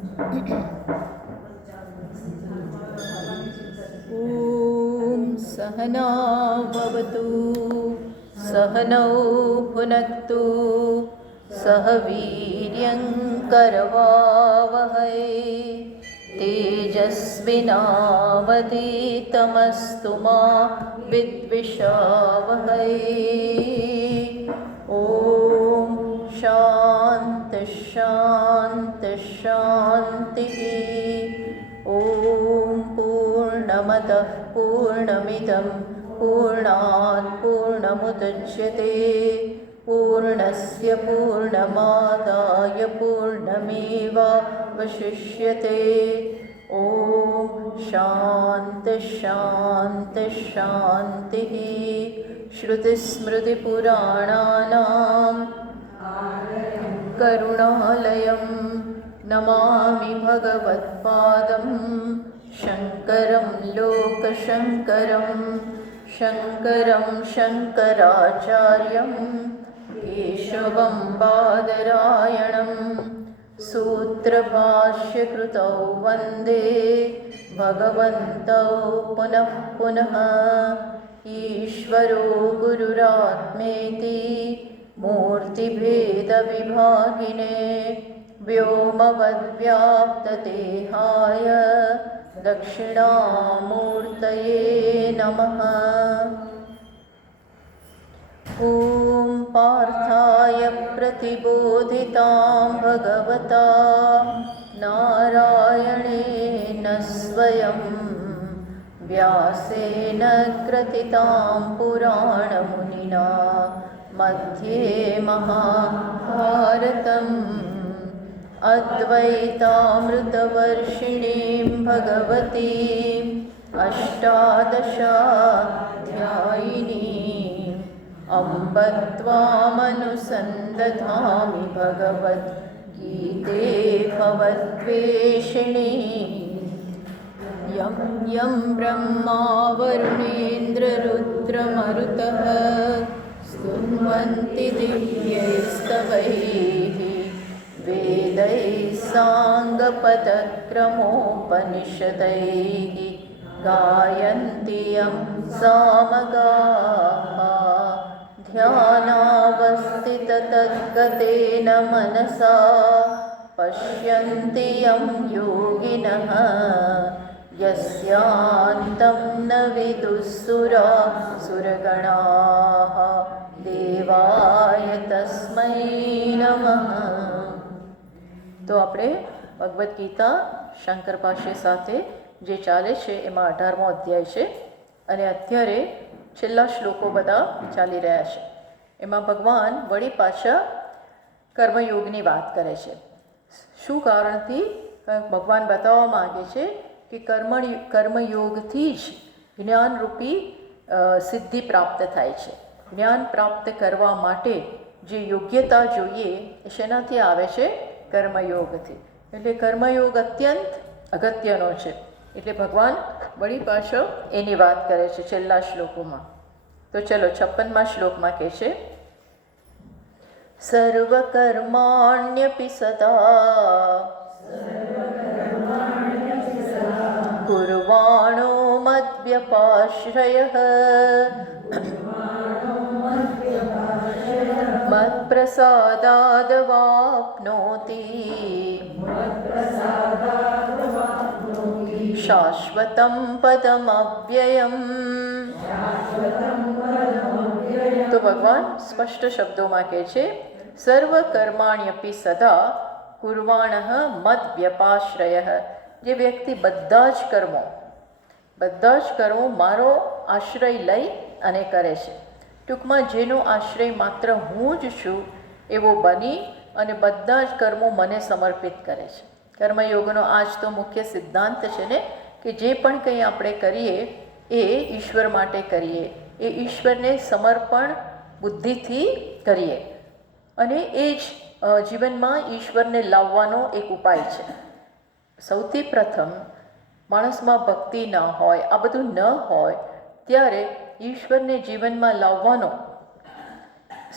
ॐ सहना भवतु सहनौ भुनक्तु सह वीर्यं करवावहै तेजस्विनावधीतमस्तु मा विद्विषावहै। ॐ शान्ति शान्ति शान्तिः। ॐ पूर्णमदः पूर्णमिदं पूर्णात् पूर्णमुदच्यते पूर्णस्य पूर्णमादाय पूर्णमेवावशिष्यते। ॐ शान्ति शान्ति शान्तिः। श्रुतिस्मृतिपुराणानाम् करुणालयं नमामि भगवत्पादं शङ्करं लोकशङ्करं शङ्करं शङ्कराचार्यं केशवं बादरायणं सूत्रभाष्यकृतौ वन्दे भगवन्तौ पुनः पुनः। ईश्वरो गुरुरात्मेति मूर्तिभेदविभागिने व्योमवद्व्याप्तदेहाय दक्षिणामूर्तये नमः। ॐ पार्थाय प्रतिबोधितां भगवता नारायणेन स्वयं व्यासेन ग्रथितां पुराणमुनिना मध्ये महाभारतम् अद्वैतामृतवर्षिणीं भगवतीम् अष्टादशाध्यायिनीम् अम्ब त्वामनुसन्दधामि भगवद्गीते भवद्वेषिणी। यं यं ब्रह्मा वरुणेन्द्ररुद्रमरुतः स्तुन्वन्ति दिव्यैस्तवैः वेदैः साङ्गपदक्रमोपनिषदैः गायन्ति यं सामगाः ध्यानावस्थिततद्गतेन मनसा पश्यन्ति यं योगिनः यस्यान्तं न विदुःसुरासुरगणाः देवाय तस्मै नमः। તો આપણે ભગવદ્ ગીતા શંકર ભાષ્ય સાથે જે ચાલે છે એમાં 18મો અધ્યાય છે અને અત્યારે છેલ્લા શ્લોકો બધા ચાલી રહ્યા છે. એમાં ભગવાન વળી પાછા કર્મયોગની વાત કરે છે. શું કારણથી ભગવાન બતાવવા માગે છે કે કર્મયોગથી જ જ્ઞાનરૂપી સિદ્ધિ પ્રાપ્ત થાય છે. જ્ઞાન પ્રાપ્ત કરવા માટે જે યોગ્યતા જોઈએ એ શેનાથી આવે છે? કર્મયોગથી. એટલે કર્મયોગ અત્યંત અગત્યનો છે. એટલે ભગવાન વળી પાછો એની વાત કરે છે છેલ્લા શ્લોકોમાં. તો ચલો 56મા શ્લોકમાં કહે છે સર્વકર્માણ્યપિ સદા કુર્વાણો મદ્વ્યપાશ્રયઃ મત્પ્રસાદાદવાપ્નોતિ શાશ્વતં પદમવ્યયમ. તો ભગવાન સ્પષ્ટ શબ્દોમાં કહે છે સર્વકર્માણ્યપિ સદા કુર્વાણઃ મદ્વ્યપાશ્રયઃ. જે વ્યક્તિ બધા જ કર્મો મારો આશ્રય લઈ અને કરે છે. ટૂંકમાં જેનો આશ્રય માત્ર હું જ છું એવો બની અને બધા જ કર્મો મને સમર્પિત કરે છે. કર્મયોગનો આ જ તો મુખ્ય સિદ્ધાંત છે ને કે જે પણ કંઈ આપણે કરીએ એ ઈશ્વર માટે કરીએ, એ ઈશ્વરને સમર્પણ બુદ્ધિથી કરીએ અને એ જ જીવનમાં ઈશ્વરને લાવવાનો એક ઉપાય છે. સૌથી પ્રથમ માણસમાં ભક્તિ ન હોય, આ બધું ન હોય ત્યારે ઈશ્વરને જીવનમાં લાવવાનો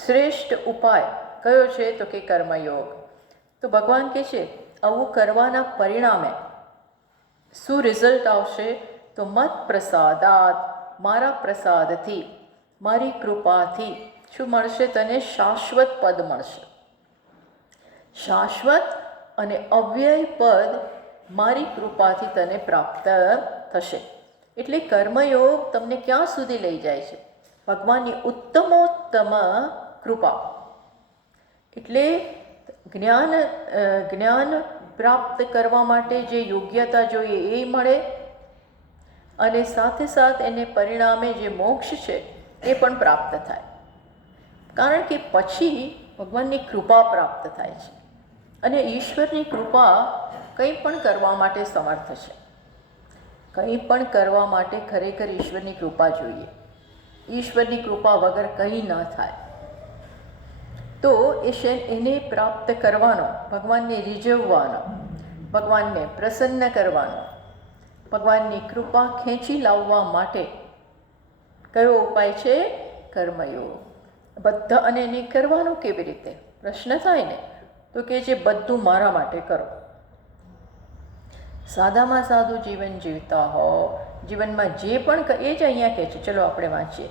શ્રેષ્ઠ ઉપાય કયો છે? તો કે કર્મયોગ. તો ભગવાન કહે છે આવું કરવાના પરિણામે શું રિઝલ્ટ આવશે? તો મત પ્રસાદાત, મારા પ્રસાદથી, મારી કૃપાથી શું મળશે? તને શાશ્વત પદ મળશે. શાશ્વત અને અવ્યય પદ મારી કૃપાથી તને પ્રાપ્ત થશે. એટલે કર્મયોગ તમને ક્યાં સુધી લઈ જાય છે? ભગવાનની ઉત્તમોત્તમ કૃપા. એટલે જ્ઞાન પ્રાપ્ત કરવા માટે જે યોગ્યતા જોઈએ એ મળે, અને સાથે સાથ એને પરિણામે જે મોક્ષ છે એ પણ પ્રાપ્ત થાય. કારણ કે પછી ભગવાનની કૃપા પ્રાપ્ત થાય છે, અને ઈશ્વરની કૃપા કંઈ પણ કરવા માટે સમર્થ છે. કંઈ પણ કરવા માટે ખરેખર ઈશ્વરની કૃપા જોઈએ. ઈશ્વરની કૃપા વગર કંઈ ન થાય. તો એને પ્રાપ્ત કરવાનો, ભગવાનને રીઝવવાનો, ભગવાનને પ્રસન્ન કરવાનો, ભગવાનની કૃપા ખેંચી લાવવા માટે કયો ઉપાય છે? કર્મયોગ. બધા. અને એને કરવાનું કેવી રીતે? પ્રશ્ન થાય ને, તો કે જે બધું મારા માટે કરો. સાદામાં સાદું જીવન જીવતા હો, જીવનમાં જે પણ એ જ અહીંયા કહે છે. ચલો આપણે વાંચીએ.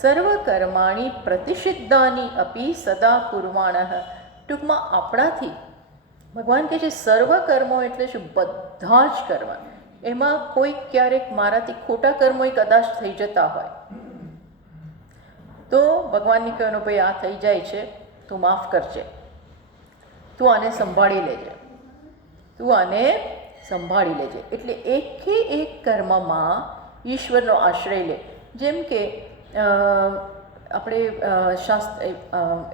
સર્વ કર્માણી પ્રતિષિદ્ધાની અપી સદા કુર્વાણઃ. ટૂંકમાં આપણાથી ભગવાન કહે છે સર્વ કર્મો એટલે શું? બધા જ કર્મ. એમાં કોઈ ક્યારેક મારાથી ખોટા કર્મો કદાચ થઈ જતા હોય તો ભગવાનની કહેવાનો ભાઈ આ થઈ જાય છે, તું માફ કરજે, તું આને સંભાળી લેજે, તું આને સંભાળી લેજે. એટલે એકે એક કર્મમાં ઈશ્વરનો આશ્રય લે. જેમ કે આપણે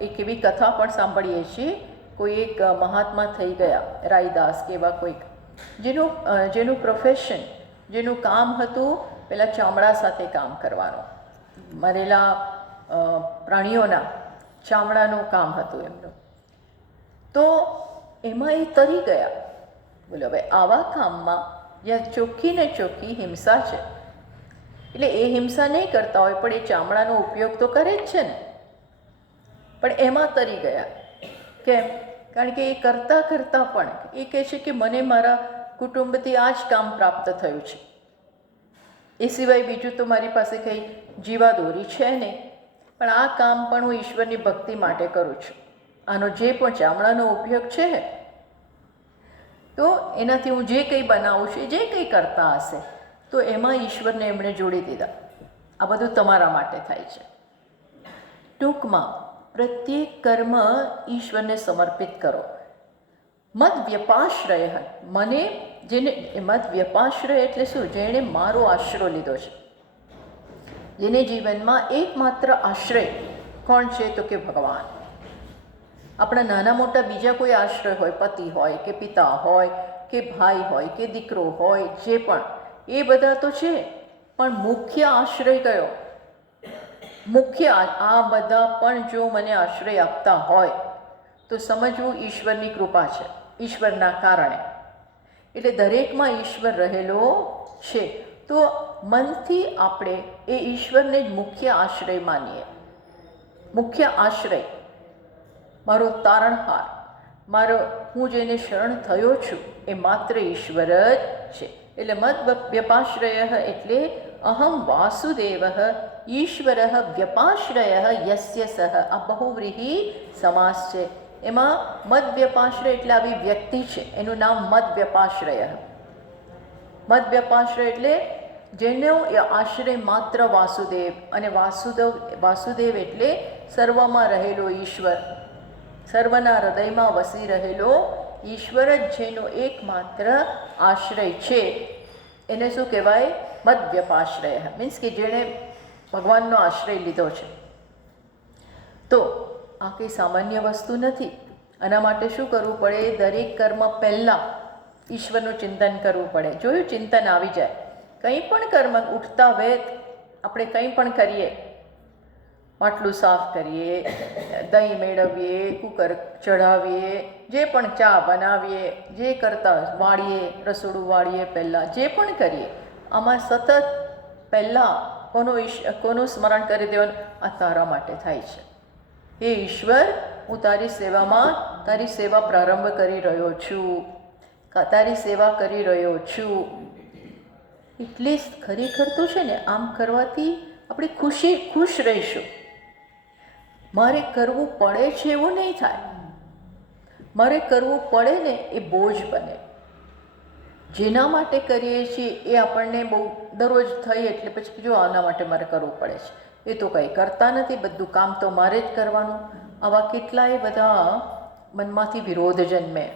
એક એવી કથા પણ સાંભળીએ છીએ. કોઈ એક મહાત્મા થઈ ગયા, રાયદાસ કે એવા કોઈક, જેનું પ્રોફેશન, જેનું કામ હતું પેલા ચામડા સાથે કામ કરવાનું. મરેલા પ્રાણીઓના ચામડાનું કામ હતું એમનું. તો એમાં એ તરી ગયા. બોલો, હવે આવા કામમાં જ્યાં ચોખ્ખી ને ચોખ્ખી હિંસા છે, એટલે એ હિંસા નહીં કરતા હોય પણ એ ચામડાનો ઉપયોગ તો કરે જ છે ને, પણ એમાં તરી ગયા. કેમ? કારણ કે એ કરતાં કરતાં પણ એ કહે છે કે મને મારા કુટુંબથી આ જ કામ પ્રાપ્ત થયું છે, એ સિવાય બીજું તો મારી પાસે કંઈ જીવાદોરી છે નહીં, પણ આ કામ પણ હું ઈશ્વરની ભક્તિ માટે કરું છું. આનો જે પણ ચામડાનો ઉપયોગ છે તો એનાથી હું જે કંઈ બનાવું છું, જે કંઈ કરતા હશે તો એમાં ઈશ્વરને એમણે જોડી દીધા. આ બધું તમારા માટે થાય છે. ટૂંકમાં પ્રત્યેક કર્મ ઈશ્વરને સમર્પિત કરો. મદ વ્યપાશ્રય, મને જેને મદ વ્યપાશ્રય એટલે શું? જેણે મારો આશરો લીધો છે, જેને જીવનમાં એકમાત્ર આશ્રય કોણ છે? તો કે ભગવાન. આપણા નાના મોટા બીજા કોઈ આશ્રય હોય, પતિ હોય કે પિતા હોય કે ભાઈ હોય કે દીકરો હોય, જે પણ, એ બધા તો છે, પણ મુખ્ય આશ્રય કયો? મુખ્ય આ બધા પણ જો મને આશ્રય આપતા હોય તો સમજવું ઈશ્વરની કૃપા છે, ઈશ્વરના કારણે. એટલે દરેકમાં ઈશ્વર રહેલો છે. તો મનથી આપણે એ ઈશ્વરને જ મુખ્ય આશ્રય માનીએ. મુખ્ય આશ્રય, મારો તારણહાર, હું જેને શરણ થયો છું એ માત્ર ઈશ્વર જ છે. એટલે મદ વ્યપાશ્રય એટલે અહમ વાસુદેવ ઈશ્વર વ્યપાશ્રય યસ્ય સહ. આ બહુવ્રીહી સમાસ છે. એમાં મદ વ્યપાશ્રય એટલે આવી વ્યક્તિ છે, એનું નામ મદ વ્યપાશ્રય. મદ વ્યપાશ્રય એટલે જેનો આશ્રય માત્ર વાસુદેવ, અને વાસુદેવ એટલે સર્વમાં રહેલો ઈશ્વર, સર્વના હૃદયમાં વસી રહેલો ઈશ્વર જ જેનો એકમાત્ર આશ્રય છે, એને શું કહેવાય? મદ વ્યપાશ્રય. મીન્સ કે જેણે ભગવાનનો આશ્રય લીધો છે. તો આ કંઈ સામાન્ય વસ્તુ નથી. આના માટે શું કરવું પડે? દરેક કર્મ પહેલાં ઈશ્વરનું ચિંતન કરવું પડે. જોયું, ચિંતન આવી જાય. કંઈ પણ કર્મ ઉઠતા વેત આપણે કંઈ પણ કરીએ, માટલું સાફ કરીએ, દહીં મેળવીએ, કુકર ચઢાવીએ, જે પણ ચા બનાવીએ, જે કરતા વાળીએ, રસોડું વાળીએ, પહેલાં જે પણ કરીએ, આમાં સતત પહેલાં કોનું સ્મરણ કરી દેવાનું? આ તારા માટે થાય છે. હે ઈશ્વર, હું તારી સેવા પ્રારંભ કરી રહ્યો છું. તારી સેવા કરી રહ્યો છું. એટલે ખરેખર તો છે ને, આમ કરવાથી આપણે ખુશ રહીશું. મારે કરવું પડે છે એવું નહીં થાય. મારે કરવું પડે ને એ બોજ બને. જેના માટે કરીએ છીએ એ આપણને બહુ દરરોજ થઈ એટલે પછી જો આના માટે મારે કરવું પડે છે, એ તો કંઈ કરતા નથી, બધું કામ તો મારે જ કરવાનું. આવા કેટલાય બધા મનમાંથી વિરોધ જન્મે.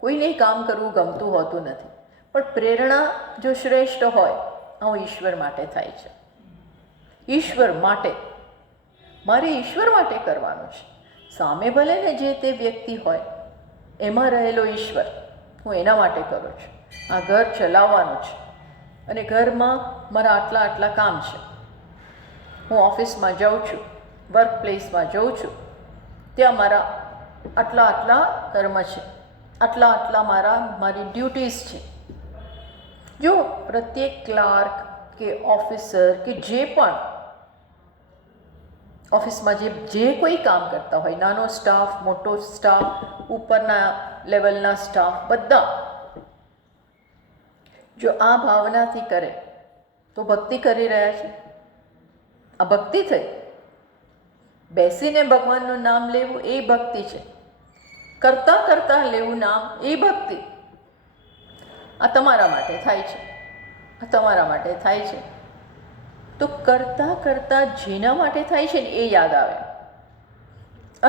કોઈને કામ કરવું ગમતું હોતું નથી, પણ પ્રેરણા જો શ્રેષ્ઠ હોય, આવું ઈશ્વર માટે થાય છે. ઈશ્વર માટે, મારે ઈશ્વર માટે કરવાનું છે. સામે ભલે ને જે તે વ્યક્તિ હોય, એમાં રહેલો ઈશ્વર, હું એના માટે કરું છું. આ ઘર ચલાવવાનું છે અને ઘરમાં મારા આટલા કામ છે. હું ઓફિસમાં જાઉં છું, વર્ક પ્લેસમાં જાઉં છું, ત્યાં મારા આટલા કર્મ છે, આટલા મારી ડ્યુટીઝ છે. જો પ્રત્યેક ક્લાર્ક કે ઓફિસર કે જે પણ ઓફિસમાં જે કોઈ કામ કરતા હોય, નાનો સ્ટાફ, મોટો સ્ટાફ, ઉપરના લેવલના સ્ટાફ, બધા જો આ ભાવનાથી કરે તો ભક્તિ કરી રહ્યા છે. આ ભક્તિ થઈ. બેસીને ભગવાનનું નામ લેવું એ ભક્તિ છે. કરતાં લેવું નામ એ ભક્તિ. આ તમારા માટે થાય છે, આ તમારા માટે થાય છે. તો કરતાં જેના માટે થાય છે ને એ યાદ આવે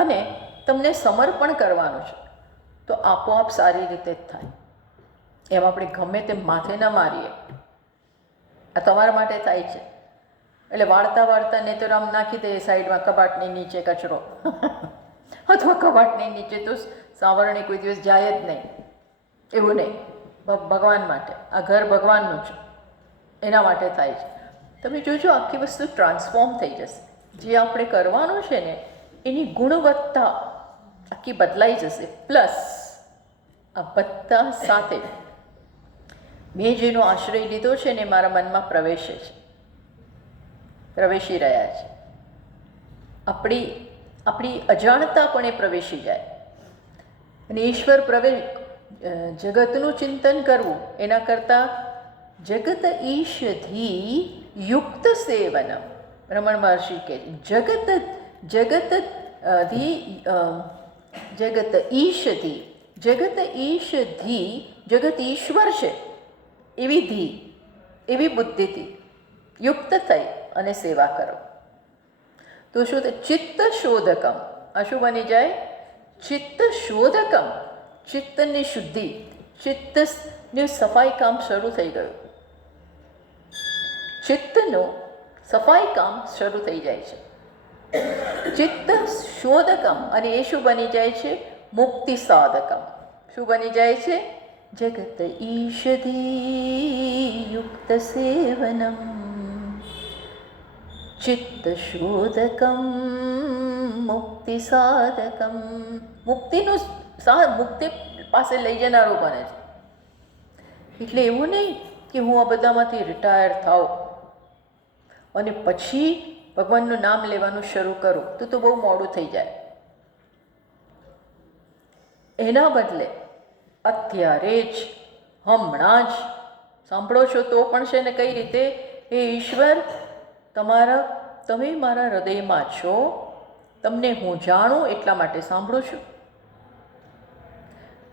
અને તમને સમર્પણ કરવાનું છે, તો આપોઆપ સારી રીતે જ થાય. એમ આપણે ગમે તેમ માથે ન મારીએ. આ તમારા માટે થાય છે એટલે વાળતા નેતરામ નાખી દે સાઈડમાં, કબાટની નીચે કચરો અથવા કબાટની નીચે તો સાવરણી કોઈ દિવસ જાય જ નહીં. એવું નહીં. ભગવાન માટે, આ ઘર ભગવાનનું છે, એના માટે થાય છે. તમે જોજો આખી વસ્તુ ટ્રાન્સફોર્મ થઈ જશે. જે આપણે કરવાનું છે ને એની ગુણવત્તા આખી બદલાઈ જશે. પ્લસ આ બધા સાથે મેં જેનો આશ્રય લીધો છે ને મારા મનમાં પ્રવેશી રહ્યા છે. આપણી અજાણતા પણ એ પ્રવેશી જાય અને ઈશ્વર જગતનું ચિંતન કરવું એના કરતાં જગત ઈશધી યુક્ત સેવનમ. રમણ મહર્ષિ કહે જગત ઈશ્વર છે એવી બુદ્ધિથી યુક્ત થઈ અને સેવા કરો તો શું? ચિત્ત શોધકમ. આ શું બની જાય? ચિત્ત શોધકમ. ચિત્તની શુદ્ધિ, ચિત્તની સફાઈ કામ શરૂ થઈ ગયું. ચિત્તનું સફાઈ કામ શરૂ થઈ જાય છે. ચિત્ત શોધકમ. અને એ શું બની જાય છે? મુક્તિ સાધકમ. શું બની જાય છે? જગત ઈશધી યુક્ત સેવનમ ચિત્ત શોધકમ મુક્તિ સાધકમ. મુક્તિ પાસે લઈ જનારું બને છે. એટલે એવું નહીં કે હું આ બધામાંથી રિટાયર થાઉં અને પછી ભગવાનનું નામ લેવાનું શરૂ કરું તો બહુ મોડું થઈ જાય. એના બદલે અત્યારે જ, હમણાં જ સાંભળો છો તો પણ છે ને કઈ રીતે? એ ઈશ્વર, તમે મારા હૃદયમાં છો, તમને હું જાણું એટલા માટે સાંભળું છું.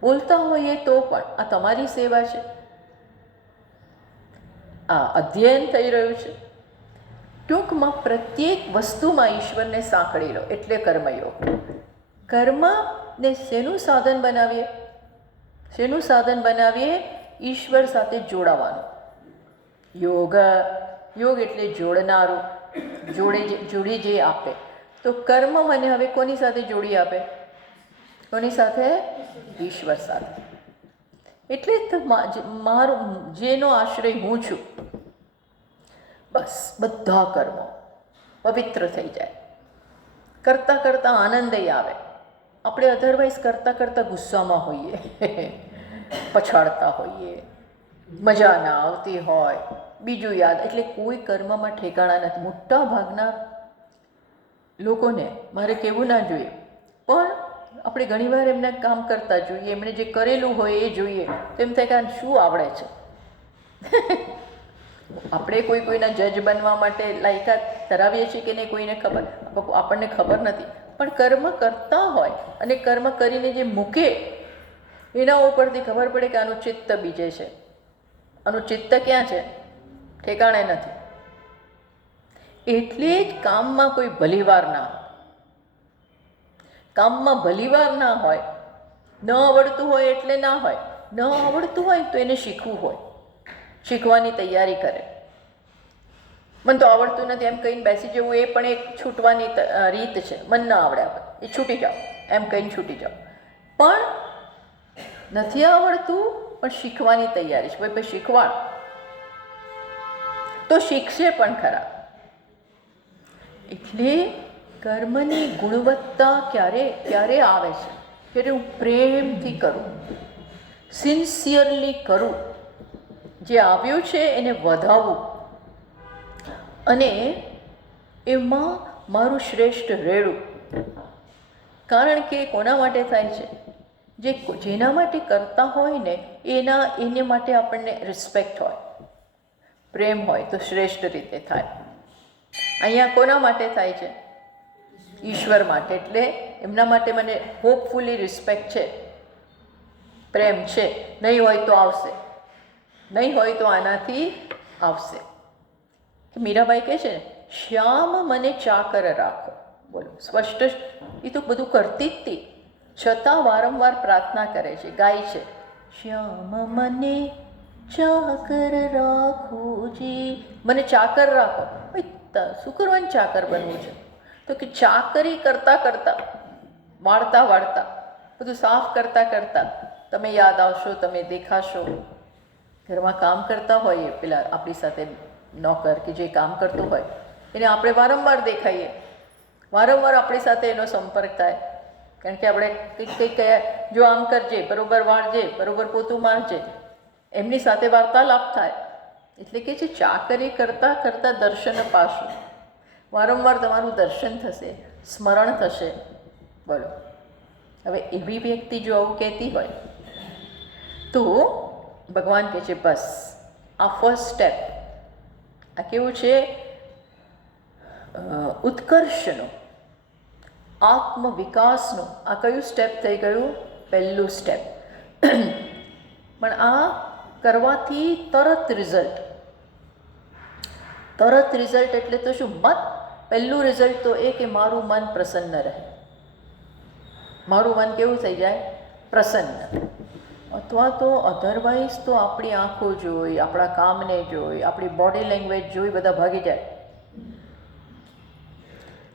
બોલતા હોઈએ તો પણ આ તમારી સેવા છે. આ અધ્યયન થઈ રહ્યું છે. ટૂંકમાં પ્રત્યેક વસ્તુમાં ઈશ્વરને સાંકળી લો એટલે કર્મયોગ. કર્મને શેનું સાધન બનાવીએ? ઈશ્વર સાથે જોડાવાનું. યોગ એટલે જોડનારું, જોડી જે આપે. તો કર્મ મને હવે કોની સાથે જોડી આપે? કોની સાથે? ઈશ્વર સાથે. એટલે મારું જેનો આશ્રય હું છું, બસ બધા કર્મો પવિત્ર થઈ જાય. કરતાં આનંદ આવે. આપણે અધરવાઇઝ કરતાં ગુસ્સામાં હોઈએ, પછાડતા હોઈએ, મજા ના આવતી હોય, બીજું યાદ. એટલે કોઈ કર્મમાં ઠેકાણા નથી. મોટા ભાગના લોકોને મારે કહેવું ના જોઈએ, પણ આપણે ઘણીવાર એમને કામ કરતા જોઈએ, એમણે જે કરેલું હોય એ જોઈએ તો એમ થાય કે આ શું આવડે છે. આપણે કોઈના જજ બનવા માટે લાયકાત ધરાવીએ છીએ કે નહીં કોઈને ખબર, આપણને ખબર નથી. પણ કર્મ કરતા હોય અને કર્મ કરીને જે મૂકે એના ઉપરથી ખબર પડે કે આનું ચિત્ત બીજે છે, આનું ચિત્ત ક્યાં છે, ઠેકાણે નથી. એટલે જ કામમાં કોઈ ભલીવાર ના હોય. કામમાં ભલીવાર ના હોય, ન આવડતું હોય એટલે ના હોય. ન આવડતું હોય તો એને શીખવું હોય, શીખવાની તૈયારી કરે. મને તો આવડતું નથી એમ કહીને બેસી જવું એ પણ એક છૂટવાની રીત છે. મન ન આવડે એ છૂટી જાઓ એમ કહીને છૂટી જાઓ. પણ નથી આવડતું પણ શીખવાની તૈયારી છે. ભાઈ શીખવાડ તો શીખશે પણ ખરા. એટલે કર્મની ગુણવત્તા ક્યારે આવે છે? જ્યારે હું પ્રેમથી કરું, સિન્સિયરલી કરું, જે આવ્યું છે એને વધાવું અને એમાં મારું શ્રેષ્ઠ રેડું. કારણ કે કોના માટે થાય છે? જેના માટે કરતા હોય ને એને માટે આપણને રિસ્પેક્ટ હોય, પ્રેમ હોય તો શ્રેષ્ઠ રીતે થાય. અહીંયા કોના માટે થાય છે? ઈશ્વર માટે. એટલે એમના માટે મને હોપફુલી રિસ્પેક્ટ છે, પ્રેમ છે. નહીં હોય તો આવશે, નહીં હોય તો આનાથી આવશે. મીરાબાઈ કહે છે ને, શ્યામ મને ચાકર રાખો. બોલો, સ્પષ્ટ. એ તો બધું કરતી જ હતી, છતાં વારંવાર પ્રાર્થના કરે છે, ગાય છે, શ્યામ મને ચાકર રાખોજી, મને ચાકર રાખો. ભાઈ શું કરવાનું ચાકર બનવું છે? તો કે ચાકરી કરતાં કરતાં, વાળતા વાળતા, બધું સાફ કરતાં કરતાં તમે યાદ આવશો, તમે દેખાશો. ઘરમાં કામ કરતા હોઈએ, પેલા આપણી સાથે નોકર કે જે કામ કરતું હોય એને આપણે વારંવાર દેખાઈએ, વારંવાર આપણી સાથે એનો સંપર્ક થાય. કારણ કે આપણે કંઈક કહે, જો આમ કરજે, બરોબર વાળજે, બરોબર પોતું મારજે, એમની સાથે વાર્તાલાપ થાય. એટલે કે જે ચાકરી કરતાં કરતાં દર્શન પાશું, વારંવાર તમારું દર્શન થશે, સ્મરણ થશે. બોલો, હવે એવી વ્યક્તિ જો આવું કહેતી હોય તો ભગવાન કહે છે બસ આ ફર્સ્ટ સ્ટેપ. આ કેવું છે? ઉત્કર્ષનું, આત્મવિકાસનું આ કયું સ્ટેપ થઈ ગયું? પહેલું સ્ટેપ. પણ આ કરવાથી તરત રિઝલ્ટ એટલે તો શું? મત પહેલું રિઝલ્ટ તો એ કે મારું મન પ્રસન્ન રહે. મારું મન કેવું થઈ જાય? પ્રસન્ન. અથવા તો અધરવાઇઝ તો આપણી આંખો જોઈ, આપણા કામને જોઈ, આપણી બોડી લેંગ્વેજ જોઈ બધા ભાગી જાય.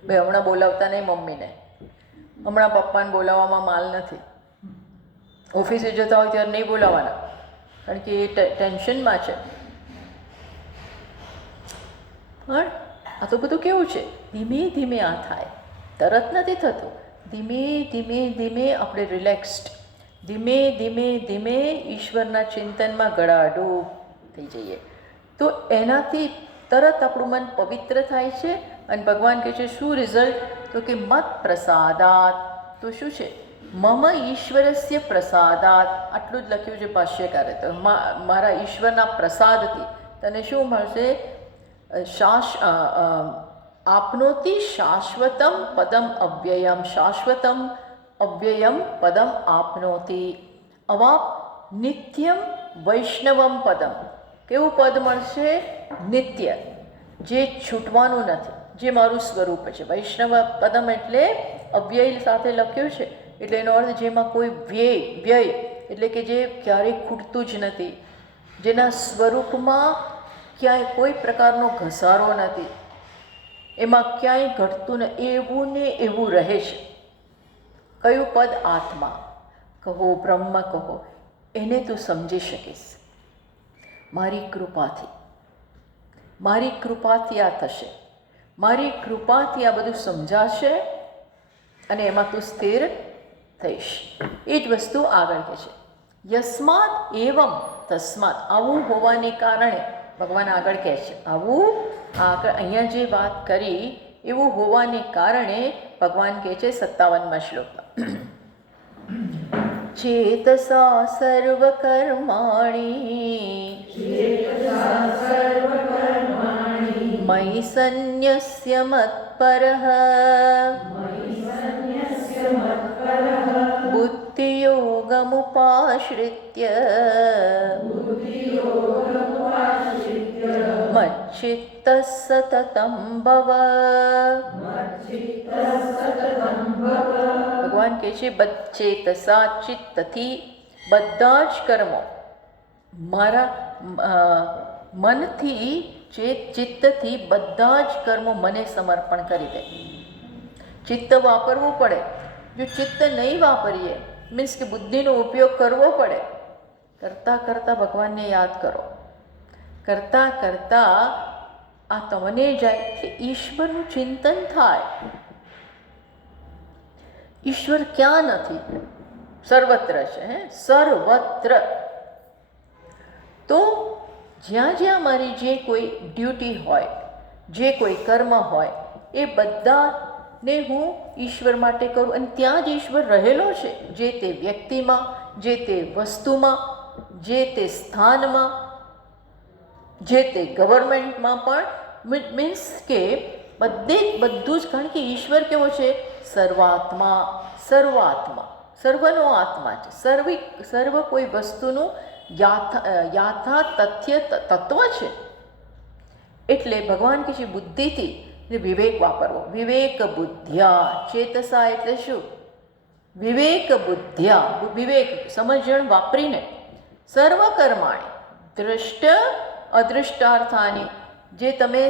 ભાઈ હમણાં બોલાવતા નહીં મમ્મીને, હમણાં પપ્પાને બોલાવવામાં માલ નથી, ઓફિસે જતા હોય ત્યારે નહીં બોલાવવાના, કારણ કે એ ટેન્શનમાં છે. પણ આ તો બધું કેવું છે? ધીમે ધીમે આ થાય, તરત નથી થતું. ધીમે ધીમે ધીમે આપણે રિલેક્સ્ડ, ધીમે ધીમે ધીમે ઈશ્વરના ચિંતનમાં ગળાડૂબ થઈ જઈએ તો એનાથી તરત આપણું મન પવિત્ર થાય છે. અને ભગવાન કહે છે શું રિઝલ્ટ? તો કે મત પ્રસાદાત. તો શું છે? મમ ઈશ્વરસ્ય પ્રસાદાત. આટલું જ લખ્યું છે ભાષ્યકારે. તો મારા ઈશ્વરના પ્રસાદથી તને શું મળશે? આપનોતી શાશ્વતમ પદમ અવ્યયમ. શાશ્વતમ અવ્યયમ પદમ આપનોતી. અવાપ નિત્યમ વૈષ્ણવમ પદમ. કેવું પદ મળશે? નિત્ય, જે છૂટવાનું નથી, જે મારું સ્વરૂપ છે. વૈષ્ણવ પદમ એટલે અવ્યય સાથે લખ્યું છે, એટલે એનો અર્થ જેમાં કોઈ વ્યય એટલે કે જે ક્યારેય ખૂટતું જ નથી, જેના સ્વરૂપમાં ક્યાંય કોઈ પ્રકારનો ઘસારો નથી, એમાં ક્યાંય ઘટતું ને એવું રહે છે. કયું પદ? આત્મા કહો, બ્રહ્મ કહો, એને તું સમજી શકીશ મારી કૃપાથી. મારી કૃપાથી આ થશે, મારી કૃપાથી આ બધું સમજાશે અને એમાં તું સ્થિર થઈશ. એ જ વસ્તુ આગળ કહે છે યસ્માત એવમ તસ્માત. આવું હોવાને કારણે ભગવાન આગળ કહે છે, આવું આગળ અહીંયા જે વાત કરી એવું હોવાને કારણે ભગવાન કહે છે 57મા શ્લોકમાં ચેતસા સર્વકર્માણિ મયि સંન્યસ્ય મત્પરઃ બુદ્ધિયોગમુપાશ્રિત્ય મચ્ચિત્તઃ સતતં ભવ. ભગવાન કહે છે ચેતસા ચિત્તથી બધા જ કર્મો મારા મનથી ચિત્તથી બધા જ કર્મો મને સમર્પણ કરી દે. ચિત્ત વાપરવું પડે. જો ચિત્ત નહીં વાપરીએ મીન્સ કે બુદ્ધિનો ઉપયોગ કરવો પડે. કરતાં કરતાં ભગવાનને યાદ કરો. કરતાં કરતાં આ તમને જાય કે ઈશ્વરનું ચિંતન થાય. ઈશ્વર ક્યાં નથી? સર્વત્ર છે. સર્વત્ર. તો જ્યાં જ્યાં મારી જે કોઈ ડ્યુટી હોય, જે કોઈ કર્મ હોય, એ બધાને હું ઈશ્વર માટે કરું. અને ત્યાં જ ઈશ્વર રહેલો છે, જે તે વ્યક્તિમાં, જે તે વસ્તુમાં, જે તે સ્થાનમાં, જે તે ગવર્મેન્ટમાં પણ. મીન્સ કે બધું જ. કારણ કે ઈશ્વર કેવો છે? સર્વાત્મા. સર્વાત્મા, સર્વનો આત્મા છે. સર્વ કોઈ વસ્તુનું યાથા તથ્ય તત્વ છે. એટલે ભગવાન કહે છે બુદ્ધિથી વિવેક વાપરવો. વિવેક બુદ્ધ્યા. ચેતસા એટલે શું? વિવેક બુદ્ધ્યા. વિવેક સમજણ વાપરીને સર્વકર્માણી દૃષ્ટ અદૃષ્ટાર્થાની. જે તમે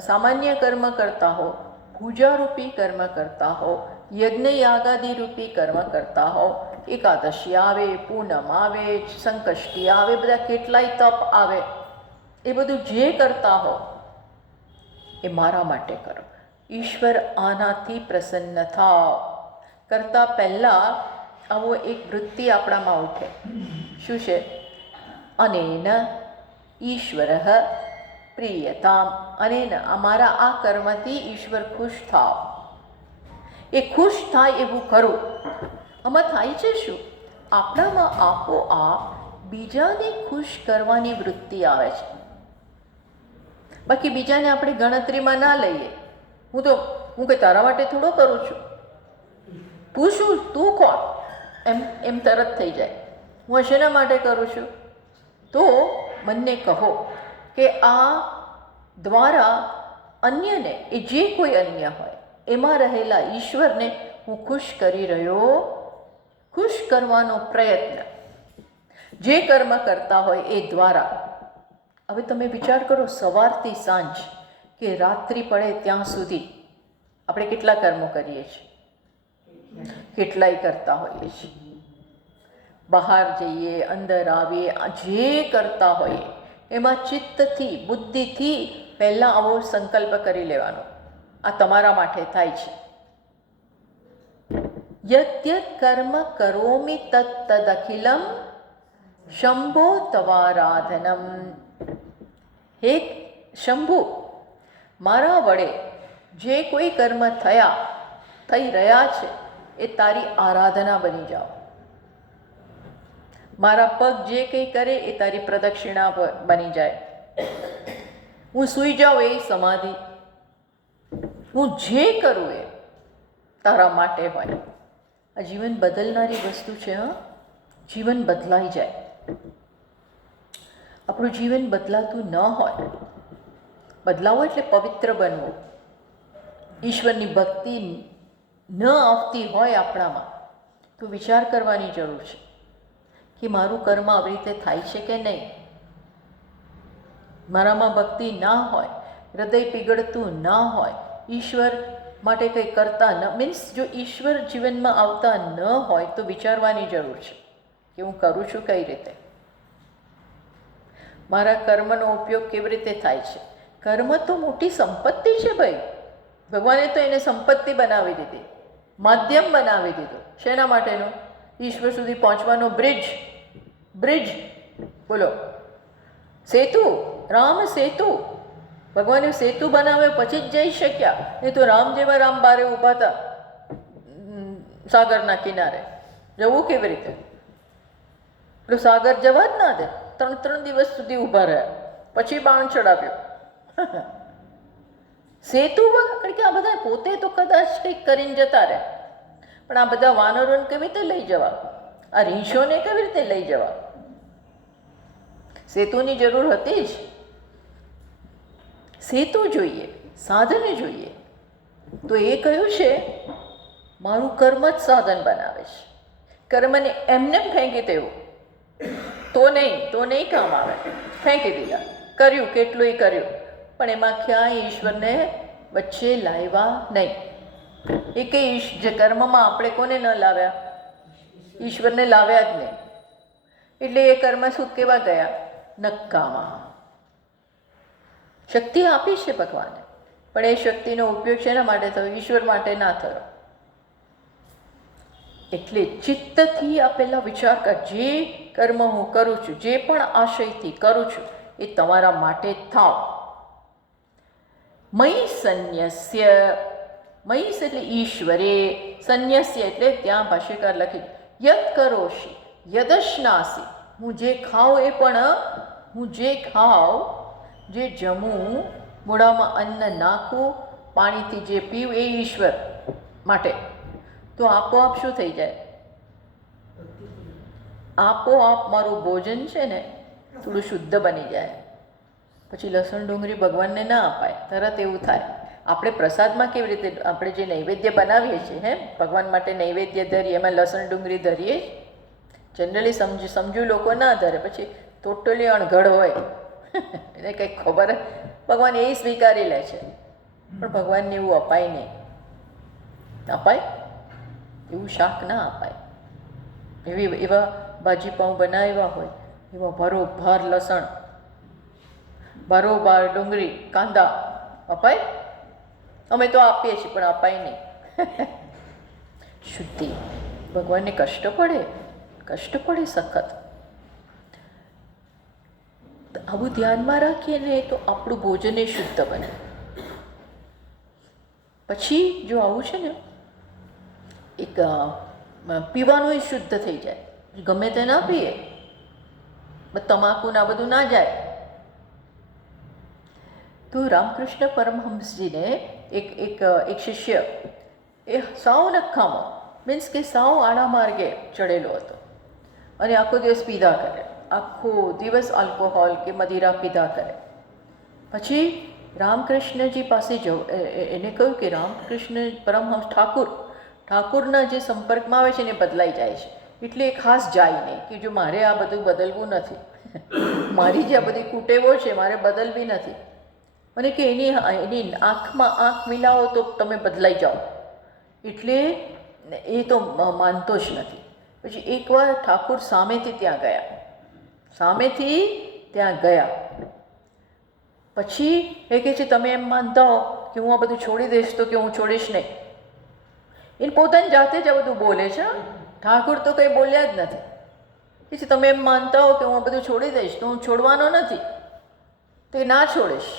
સામાન્ય કર્મ કરતા હો, પૂજારૂપી કર્મ કરતા હો, યજ્ઞ યાગાદી રૂપી કર્મ કરતા હો, એકાદશી આવે, પૂનમ આવે, સંકષ્ટી આવે, બધા કેટલાય તપ આવે, એ બધું જે કરતા હો એ મારા માટે કરો. ઈશ્વર આનાથી પ્રસન્ન થાવ. કરતાં પહેલાં આવો એક વૃત્તિ આપણામાં ઉઠે. શું છે? અનેન ઈશ્વર પ્રિયતામ. અનેન અમારા આ કર્મથી ઈશ્વર ખુશ થાવ. એ ખુશ થાય એવું કરું. આમાં થાય છે શું? આપણામાં આપોઆપ બીજાને ખુશ કરવાની વૃત્તિ આવે છે. બાકી બીજાને આપણે ગણતરીમાં ના લઈએ. હું કંઈ તારા માટે થોડો કરું છું. તું શું? તું કોણ? એમ તરત થઈ જાય. હું શેના માટે કરું છું? તો મને કહો કે આ દ્વારા અન્યને, એ જે કોઈ અન્ય હોય, એમાં રહેલા ઈશ્વરને હું ખુશ કરી રહ્યો, ખુશ કરવાનો પ્રયત્ન જે કર્મ કરતા હોય એ દ્વારા. હવે તમે વિચાર કરો, સવારથી સાંજ કે રાત્રિ પડે ત્યાં સુધી આપણે કેટલા કર્મો કરીએ છીએ? કેટલાય કરતા હોઈએ છીએ. બહાર જઈએ, અંદર આવીએ, જે કરતા હોઈએ એમાં ચિત્તથી, બુદ્ધિથી પહેલાં આવો સંકલ્પ કરી લેવાનો, આ તમારા માટે થાય છે. યદ્યત કર્મ કરોમિ તત્તદખિલમ શંભો તવારાધનમ. હે શંભુ, મારા વડે જે કોઈ કર્મ થઈ રહ્યા છે એ તારી આરાધના બની જાઓ. મારા પગ જે કંઈ કરે એ તારી પ્રદક્ષિણા બની જાય. હું સૂઈ જાઉં એ સમાધિ. હું જે કરું એ તારા માટે હોય. આ જીવન બદલનારી વસ્તુ છે. જીવન બદલાઈ જાય. આપણું જીવન બદલાતું ન હોય. બદલાવો એટલે પવિત્ર બનવું. ઈશ્વરની ભક્તિ ન આવતી હોય આપણામાં તો વિચાર કરવાની જરૂર છે કે મારું કર્મ આવી રીતે થાય છે કે નહીં. મારામાં ભક્તિ ના હોય, હૃદય પીગળતું ના હોય, ઈશ્વર માટે કંઈ કરતા ન, મીન્સ જો ઈશ્વર જીવનમાં આવતા ન હોય તો વિચારવાની જરૂર છે કે હું કરું છું કઈ રીતે, મારા કર્મનો ઉપયોગ કેવી રીતે થાય છે. કર્મ તો મોટી સંપત્તિ છે ભાઈ. ભગવાને તો એને સંપત્તિ બનાવી દીધી, માધ્યમ બનાવી દીધું. શેના માટેનું? ઈશ્વર સુધી પહોંચવાનો બ્રિજ. બોલો, સેતુ, રામ સેતુ. ભગવાને સેતુ બનાવ્યો પછી જ જઈ શક્યા. નહીં તો રામ જેવા રામ બારે ઊભા હતા સાગરના કિનારે. જવું કેવી રીતે? પેલું સાગર જવા જ ના દે. 3 દિવસ સુધી ઊભા રહ્યા, પછી બાણ ચડાવ્યો. સેતુ કારણ કે આ બધા પોતે તો કદાચ કંઈક કરીને જતા રહે, પણ આ બધા વાનરોને કેવી રીતે લઈ જવા? આ રીંછોને કેવી રીતે લઈ જવા? સેતુની જરૂર હતી જ. સેતુ જોઈએ, સાધને જોઈએ. તો એ કહ્યું છે મારું કર્મ જ સાધન બનાવે છે. કર્મને એમને ફેંકી દેવું તો નહીં કામ આવે. ફેંકી દીધા, કર્યું કેટલુંય કર્યું, પણ એમાં ક્યાંય ઈશ્વરને વચ્ચે લાવ્યા નહીં. એ કે જે કર્મમાં આપણે કોને ન લાવ્યા? ઈશ્વરને લાવ્યા જ નહીં. એટલે એ કર્મ શું કેવા ગયા? નકામા. શક્તિ આપી છે ભગવાને, પણ એ શક્તિનો ઉપયોગ શેના માટે થયો? ઈશ્વર માટે ના થયો. એટલે ચિત્તથી આ પહેલા વિચાર કર, જે કર્મ હું કરું છું, જે પણ આશયથી કરું છું, એ તમારા માટે જ થાવ. મયી સંન્યસ્ય, મયી એટલે ઈશ્વરે, સંન્યસ્ય એટલે ત્યાં ભાષ્યકાર લખી યદ કરોશી યદશ્નાસી. હું જે ખાઉં એ પણ, હું જે ખાઉં, જે જમું, મોઢામાં અન્ન નાખું, પાણીથી જે પીવું, એ ઈશ્વર માટે. તો આપોઆપ શું થઈ જાય? આપોઆપ મારું ભોજન છે ને થોડું શુદ્ધ બની જાય. પછી લસણ ડુંગળી ભગવાનને ના અપાય, તરત એવું થાય. આપણે પ્રસાદમાં કેવી રીતે, આપણે જે નૈવેદ્ય બનાવીએ છીએ, હે ભગવાન માટે નૈવેદ્ય ધરીએ, એમાં લસણ ડુંગળી ધરીએ. જનરલી સમજુ લોકો ના ધરે, પછી ટોટલી અણઘડ હોય એને કંઈક ખબર, ભગવાન એ સ્વીકારી લે છે. પણ ભગવાનને એવું અપાય નહીં. અપાય એવું શાક ના અપાય. એવા ભાજીપાઉં બનાવ્યા હોય, એવા ભરોભાર લસણ, ભરોભાર ડુંગળી, કાંદા અપાય? અમે તો આપીએ છીએ, પણ અપાય નહીં. શુદ્ધિ. ભગવાનને કષ્ટ પડે સખત. આવું ધ્યાનમાં રાખીએ ને તો આપણું ભોજન એ શુદ્ધ બને. પછી જો આવું છે ને, એક પીવાનું શુદ્ધ થઈ જાય. ગમે તે ના પીએ, તમાકુ ના બધું ના જાય. તો રામકૃષ્ણ પરમહંસજીને એક શિષ્ય, એ સાવ નખામો, મીન્સ કે સાવ આડા માર્ગે ચડેલો હતો, અને આખો દિવસ પીધા કરે, આખો દિવસ આલ્કોહોલ કે મદિરા પીધા કરે. પછી રામકૃષ્ણજી પાસે એને કહ્યું કે રામકૃષ્ણ પરમહંસ ઠાકુરના જે સંપર્કમાં આવે છે ને બદલાઈ જાય છે. એટલે એ ખાસ જાય નહીં કે જો મારે આ બધું બદલવું નથી, મારી જે આ બધી કુટેવો છે મારે બદલવી નથી. મને કે એની આંખમાં આંખ મિલાવો તો તમે બદલાઈ જાઓ. એટલે એ તો માનતો જ નથી. પછી એકવાર ઠાકુર સામેથી ત્યાં ગયા. પછી એ કહે છે તમે એમ માનતા હો કે હું આ બધું છોડી દઈશ, તો કે હું છોડીશ નહીં. એને પોતાની જાતે જ આ બધું બોલે છે. ઠાકુર તો કંઈ બોલ્યા જ નથી. કે છે તમે એમ માનતા હો કે હું આ બધું છોડી દઈશ, તો હું છોડવાનો નથી, તો એ ના છોડીશ.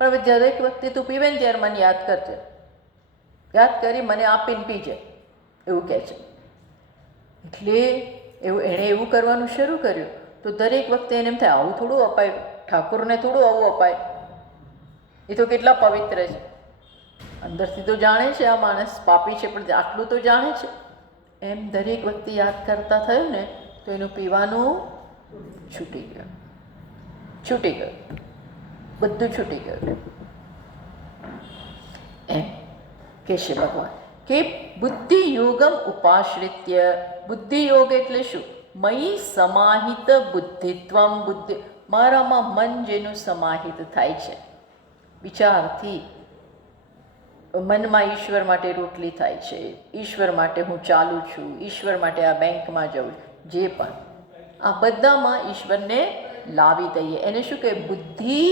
પણ હવે દરેક વખતે તું પીવે ને ત્યારે મને યાદ કરજે, યાદ કરી મને આપીને પીજે, એવું કહે છે. એટલે એણે એવું કરવાનું શરૂ કર્યું. તો દરેક વખતે એને એમ થાય આવું થોડું અપાય, ઠાકુરને થોડું આવું અપાય, એ તો કેટલા પવિત્ર છે. અંદરથી તો જાણે છે આ માણસ પાપી છે, પણ આટલું તો જાણે છે. એમ દરેક વખતે યાદ કરતા થયું ને તો એનું પીવાનું છૂટી ગયું, બધું છૂટી ગયું. એમ કે છે ભગવાન કે બુદ્ધિ યોગમ ઉપાશ્રિત્ય. બુદ્ધિ યોગ એટલે શું? મયી સમાહિત બુદ્ધિત્વમ. બુદ્ધિ મારામાં મન જેનું સમાહિત થાય છે વિચારથી. મનમાં ઈશ્વર માટે રોટલી થાય છે, ઈશ્વર માટે હું ચાલું છું, ઈશ્વર માટે આ બેંકમાં જઉં, જે પણ આ બધામાં ઈશ્વરને લાવી દઈએ. એને શું કહે? બુદ્ધિ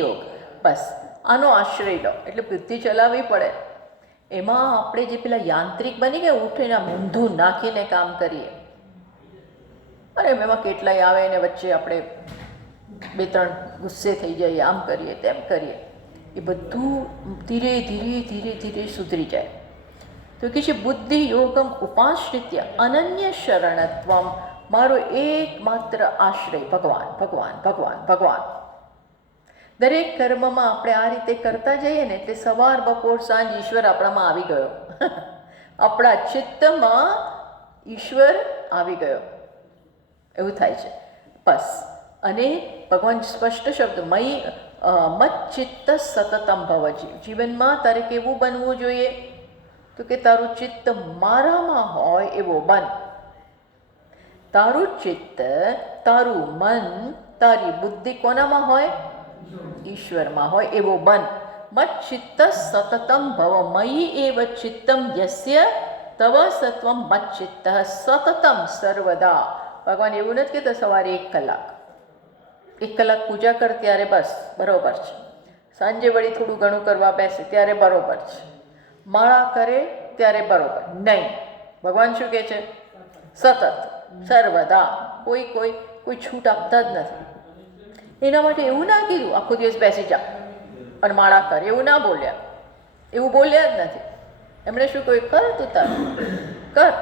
યોગ. બસ આનો આશ્રય લો. એટલે બુદ્ધિ ચલાવવી પડે. એમાં આપણે જે પેલા યાંત્રિક બની ગયા, ઉઠીને ઊંધું નાખીને કામ કરીએ, અને એમાં કેટલાય આવે ને વચ્ચે આપણે 2-3 ગુસ્સે થઈ જઈએ, આમ કરીએ તેમ કરીએ. એ બધું ધીરે ધીરે સુધરી જાય. તો કે છે બુદ્ધિ યોગમ ઉપાશ્રિત્ય અનન્ય શરણત્વમ, મારો એકમાત્ર આશ્રય ભગવાન ભગવાન ભગવાન ભગવાન. દરેક કર્મમાં આપણે આ રીતે કરતા જઈએ ને એટલે સવાર બપોર સાંજ ઈશ્વર આપણામાં આવી ગયો. આપણા ચિત્તમાં ઈશ્વર આવી ગયો એવું થાય છે બસ. અને ભગવાન સ્પષ્ટ શબ્દ મત ચિત્ત સતતમ ભવજી, જીવનમાં તારે કેવું બનવું જોઈએ? તો કે તારું ચિત્ત મારામાં હોય એવો બન. તારું ચિત્ત, તારું મન, તારી બુદ્ધિ કોનામાં હોય? ઈશ્વરમાં હોય એવો બન. મત ચિત્ત સતતમ ભવ મયી એવ ચિત્તમ યસ્ય તવ સત્વમ મત ચિત્ત સતતમ સર્વદા. ભગવાન એવું નથી કહેતા સવારે 1 કલાક પૂજા કર ત્યારે બસ બરોબર છે, સાંજે વળી થોડું ઘણું કરવા બેસે ત્યારે બરોબર છે, માળા કરે ત્યારે બરોબર નહીં. ભગવાન શું કહે છે? સતત સર્વદા. કોઈ છૂટ આપતા જ નથી. એના માટે એવું ના કીધું આખો દિવસ બેસી જા અને માળા કર, એવું ના બોલ્યા, એવું બોલ્યા જ નથી. એમણે શું કહ્યું? કર તું તારું કર,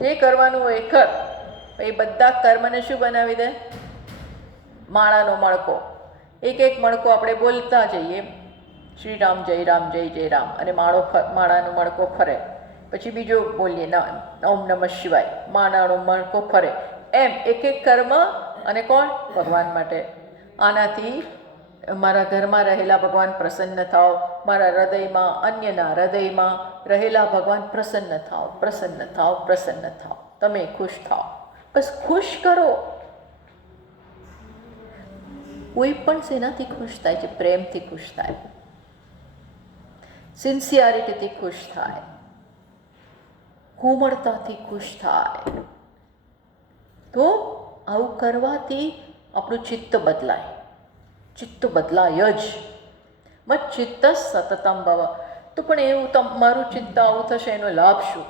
જે કરવાનું હોય એ કર. એ બધા કર્મને શું બનાવી દે? માળાનો મણકો. એક મણકો આપણે બોલતા જઈએ, શ્રી રામ જય રામ જય જય રામ, અને માળાનો મણકો ફરે. પછી બીજો બોલીએ ઓમ નમઃ શિવાય, માળાનો મણકો ફરે. એમ એક કર્મ. અને કોણ? ભગવાન માટે. આનાથી મારા ઘરમાં રહેલા ભગવાન પ્રસન્ન થાવ, મારા હૃદયમાં, અન્યના હૃદયમાં રહેલા ભગવાન પ્રસન્ન થાવ, પ્રસન્ન થાવ, પ્રસન્ન થાવ, તમે ખુશ થાવ. બસ ખુશ કરો. કોઈ પણ શેનાથી ખુશ થાય છે? પ્રેમથી ખુશ થાય, સિન્સિયરિટીથી ખુશ થાય, કોમળતાથી ખુશ થાય. તો આવું કરવાથી આપણું ચિત્ત બદલાય. ચિત્ત બદલાય જ. મત ચિત્ત સતતમ ભવ. તો પણ એવું તમારું ચિત્ત આવું થશે, એનો લાભ શું?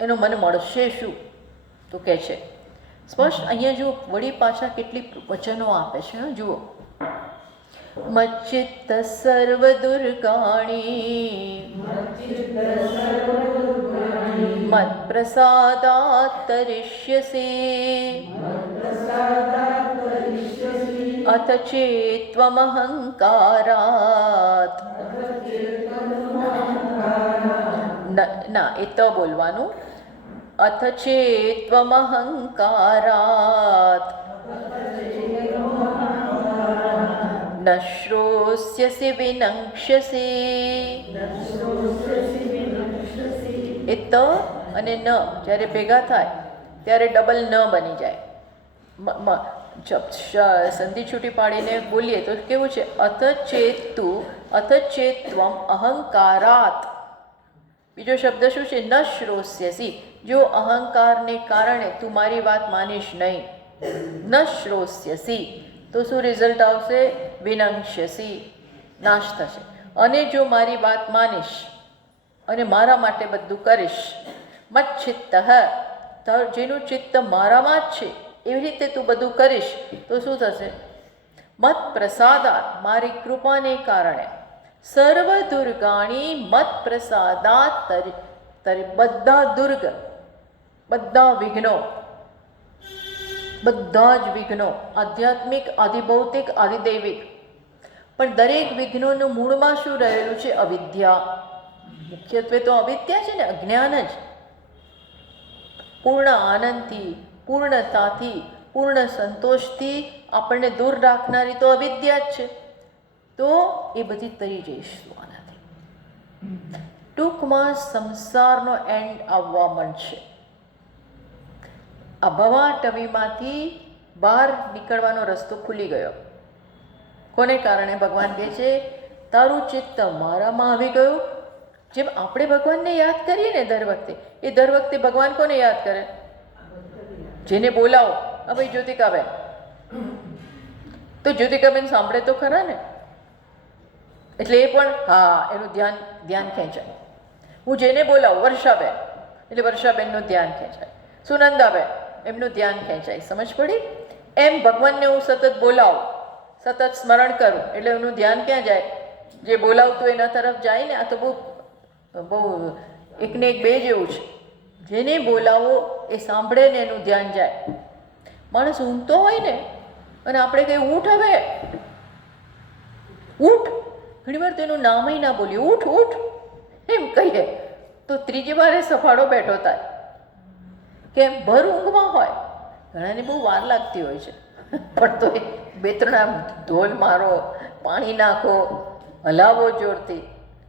એનો મને મળશે શું? તો કહે છે સ્પષ્ટ. અહીંયા જો વળી પાછા કેટલી વચનો આપે છે. જુઓ, મચ્ચિત્ત સર્વ દુર્ગાણી મત પ્રસાદાત તરિષ્યસે અથ ચેત્વમહંકારાત. ના, એ તો બોલવાનું. અથ ચેત્વમહંકારાત ન શ્રોષ્યસि વિનક્ષ્યસि. એ ત અને ન જ્યારે ભેગા થાય ત્યારે ડબલ ન બની જાય. સંધિ છૂટી પાડીને બોલીએ તો કેવું છે? અથ ચેત્વમ અહંકારાત. બીજો શબ્દ શું છે? ન શ્રોષ્યસી. જો અહંકારને કારણે તું મારી વાત માનીશ નહીં, ન શ્રોષ્યસી, તો શું રિઝલ્ટ આવશે? વિનક્ષ્યસી, નાશ થશે. અને જો મારી વાત માનીશ અને મારા માટે બધું કરીશ, મત ચિત્ત, જેનું ચિત્ત મારામાં જ છે એવી રીતે તું બધું કરીશ તો શું થશે? મત પ્રસાદાત, મારી કૃપાને કારણે, સર્વ દુર્ગાણી મત પ્રસાદાત બધા દુર્ગ, બધા વિઘ્નો, બધા જ વિઘ્નો, આધ્યાત્મિક, આધિભૌતિક, આધિદૈવિક, પણ દરેક વિઘ્નોનું મૂળમાં શું રહેલું છે? અવિદ્યા. મુખ્યત્વે તો અવિદ્યા છે ને, અજ્ઞાન જ. પૂર્ણ આનંદથી, પૂર્ણતાથી, પૂર્ણ સંતોષથી આપણને દૂર રાખનારી તો અવિદ્યા જ છે. તો એ બધી તરી જઈશું આનાથી. ટૂંકમાં સંસારનો એન્ડ આવવા માંડશે. આ ભવાટવીમાંથી બહાર નીકળવાનો રસ્તો ખુલી ગયો. કોને કારણે? ભગવાન કહે છે તારું ચિત્ત મારામાં આવી ગયું. જેમ આપણે ભગવાનને યાદ કરીએ ને દર વખતે, એ દર વખતે ભગવાન કોને યાદ કરે? જેને બોલાવો, હા ભાઈ જ્યોતિકાબેન, તો જ્યોતિકાબેન સાંભળે તો ખરા ને, એટલે એ પણ હા એનું ધ્યાન ખેંચાય. હું જેને બોલાવું, વર્ષાબેન, એટલે વર્ષાબેનનું ધ્યાન ખેંચાય. સુનંદાબેન, એમનું ધ્યાન ખેંચાય. સમજ પડી? એમ ભગવાનને હું સતત બોલાવું, સતત સ્મરણ કરું, એટલે એનું ધ્યાન ક્યાં જાય? જે બોલાવતું એના તરફ જાય ને. આ તો બહુ એકને એક બે જેવું છે. જેને બોલાવો એ સાંભળે ને એનું ધ્યાન જાય. માણસ ઊંઘતો હોય ને અને આપણે કહીએ ઊઠ, હવે ઊઠ, ઘણીવાર તેનું નામય ના બોલીએ, ઊઠ ઊઠ એમ કહીએ તો ત્રીજી વારે સફાળો બેઠો થાય. કેમ? ભર ઊંઘમાં હોય. ઘણાને બહુ વાર લાગતી હોય છે, પણ તો એ બે ત્રણ આમ ધોલ મારો, પાણી નાખો, હલાવો જોરથી,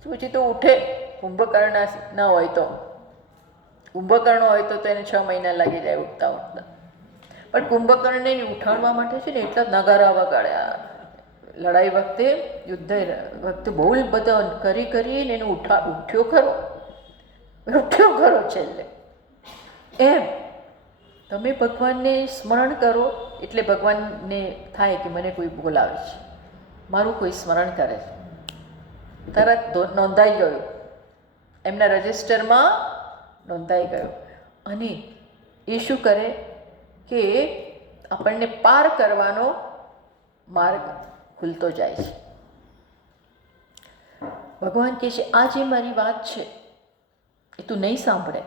પછી તો ઉઠે. કુંભકર્ણ ના હોય તો, કુંભકર્ણ હોય તો એને 6 મહિના લાગી જાય ઉઠતા ઉઠતા. પણ કુંભકર્ણને ઉઠાડવા માટે છે ને એટલા નગારા વગાડ્યા. લડાઈ વખતે, યુદ્ધ વખતે બહુ બધા કરી કરીને એને ઉઠ્યો ખરો છેલ્લે. એમ તમે ભગવાનને સ્મરણ કરો એટલે ભગવાનને થાય કે મને કોઈ બોલાવે છે, મારું કોઈ સ્મરણ કરે છે. તરત નોંધાઈ ગયું, એમના રજિસ્ટરમાં નોંધાઈ ગયું. અને એ શું કરે કે આપણને પાર કરવાનો માર્ગ ખુલતો જાય છે. ભગવાન કહે છે આ જે મારી વાત છે એ તું નહીં સાંભળે.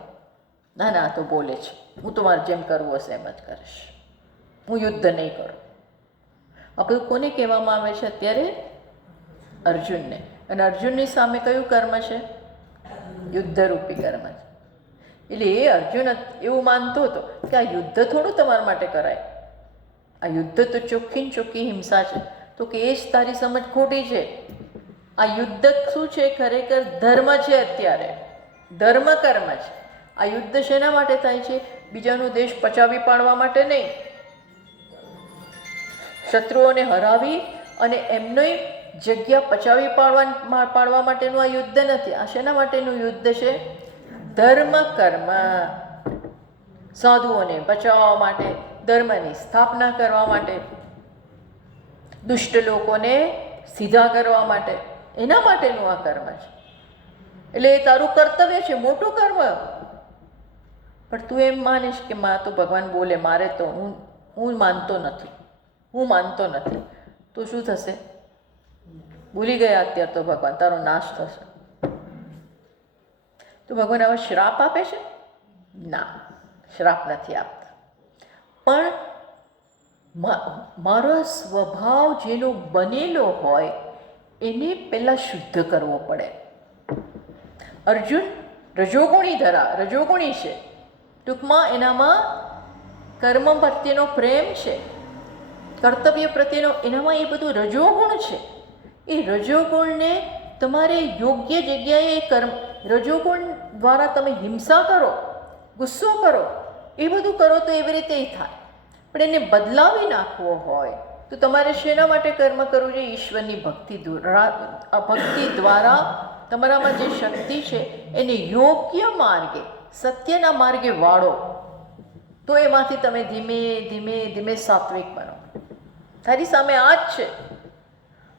ના ના, તો બોલે છે, હું તો મારે જેમ કરવું હશે એમ જ કરીશ, હું યુદ્ધ નહીં કરું. આ બધું કોને કહેવામાં આવે છે અત્યારે? અર્જુનને. અને અર્જુનની સામે કયું કર્મ છે? યુદ્ધરૂપી કર્મ છે. એટલે એ અર્જુન એવું માનતો હતો કે આ યુદ્ધ થોડું તમારા માટે કરાય, આ યુદ્ધ તો ચોખ્ખી ને ચોખ્ખી હિંસા છે. તો કે એ જ તારી સમજ ખોટી છે. આ યુદ્ધ શું છે? ખરેખર ધર્મ છે. અત્યારે ધર્મ કર્મ છે. આ યુદ્ધ શેના માટે થાય છે? બીજાનો દેશ પચાવી પાડવા માટે નહીં, શત્રુઓને હરાવી અને એમની જગ્યા પચાવી પાડવા માટેનું આ યુદ્ધ નથી. આ શેના માટેનું યુદ્ધ છે? ધર્મ કર્મ. સાધુઓને બચાવવા માટે, ધર્મની સ્થાપના કરવા માટે, દુષ્ટ લોકોને સીધા કરવા માટે, એના માટેનું આ કર્મ છે. એટલે એ તારું કર્તવ્ય છે, મોટું કર્મ. પણ તું એમ માનીશ કે માં તો ભગવાન બોલે, મારે તો હું માનતો નથી, હું માનતો નથી. તો શું થશે? ભૂલી ગયા અત્યારે તો ભગવાન, તારો નાશ થશે. તો ભગવાન આવા શ્રાપ આપે છે? ના, શ્રાપ નથી આપતા. પણ મારો સ્વભાવ જેનો બનેલો હોય એને પહેલાં શુદ્ધ કરવો પડે. અર્જુન રજોગુણી છે. ટૂંકમાં એનામાં કર્મ પ્રત્યેનો પ્રેમ છે, કર્તવ્ય પ્રત્યેનો, એનામાં એ બધું રજોગુણ છે. એ રજોગુણને તમારે યોગ્ય જગ્યાએ રજોગુણ દ્વારા તમે હિંસા કરો, ગુસ્સો કરો, એ બધું કરો તો એવી રીતે થાય. પણ એને બદલાવી નાખવો હોય તો તમારે શેના માટે કર્મ કરવું જોઈએ? ઈશ્વરની ભક્તિ દ્વારા તમારામાં જે શક્તિ છે એને યોગ્ય માર્ગે, સત્યના માર્ગે વાળો, તો એમાંથી તમે ધીમે ધીમે ધીમે સાત્વિક બનો. તારી સામે આ જ છે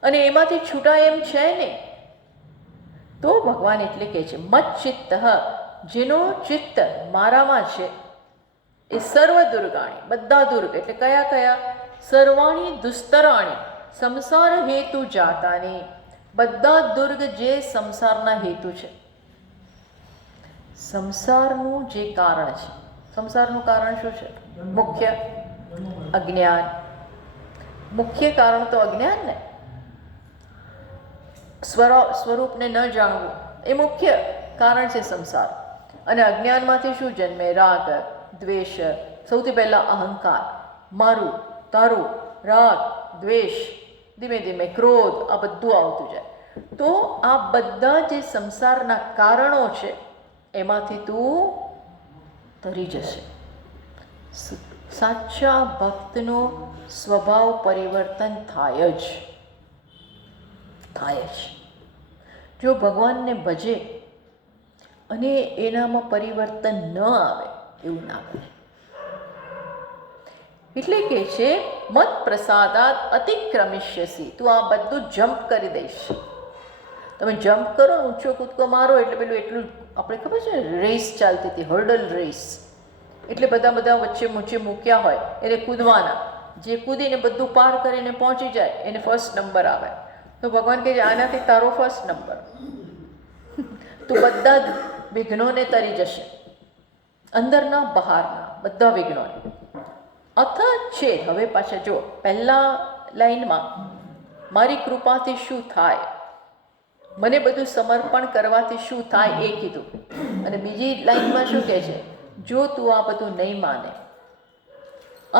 અને એમાંથી છૂટા એમ છે નહીં. તો ભગવાન એટલે કહે છે મત ચિત્ત, જેનો ચિત્ત મારામાં છે એ સર્વ દુર્ગાણી, બધા દુર્ગ. એટલે કયા કયા? સર્વાણી દુસ્તરાણી સંસાર હેતુ જાતાની, બધા દુર્ગ જે સંસારના હેતુ છે, સંસારનું જે કારણ છે. સંસારનું કારણ શું છે? મુખ્ય અજ્ઞાન. મુખ્ય કારણ તો અજ્ઞાન ને, સ્વરૂપને ન જાણવું એ મુખ્ય કારણ છે સંસાર. અને અજ્ઞાનમાંથી શું જન્મે? રાગ, દ્વેષ, સૌથી પહેલાં અહંકાર, મારું, તારું, રાગ, દ્વેષ, ધીમે ધીમે ક્રોધ, આ બધું આવતું જાય. તો આ બધા જે સંસારના કારણો છે એમાંથી તું તરી જશે. સાચા ભક્તનો સ્વભાવ પરિવર્તન થાય જ. જો ભગવાનને ભજે અને એનામાં પરિવર્તન ન આવે એવું ના બને. એટલે કે છે મત પ્રસાદાત અતિક્રમિષ્યસી, તું આ બધું જમ્પ કરી દઈશ. તમે જમ્પ કરો, ઊંચો કૂદકો મારો એટલે પેલું એટલું, આપણે ખબર છે રેસ ચાલતી હતી, હર્ડલ રેસ. એટલે બધા વચ્ચે મૂક્યા હોય એને કૂદવાના, જે કૂદીને બધું પાર કરીને પહોંચી જાય એને ફર્સ્ટ નંબર આવે. તો ભગવાન કહે છે આનાથી તારો ફર્સ્ટ નંબર. તું બધા વિઘ્નોને તરી જશે, અંદરના બહારના બધા વિઘ્નોને. અથ છેદ, હવે પાછા જો પહેલા લાઈનમાં મારી કૃપાથી શું થાય, મને બધું સમર્પણ કરવાથી શું થાય એ કીધું. અને બીજી લાઈનમાં શું કહે છે, જો તું આ બધું નહીં માને.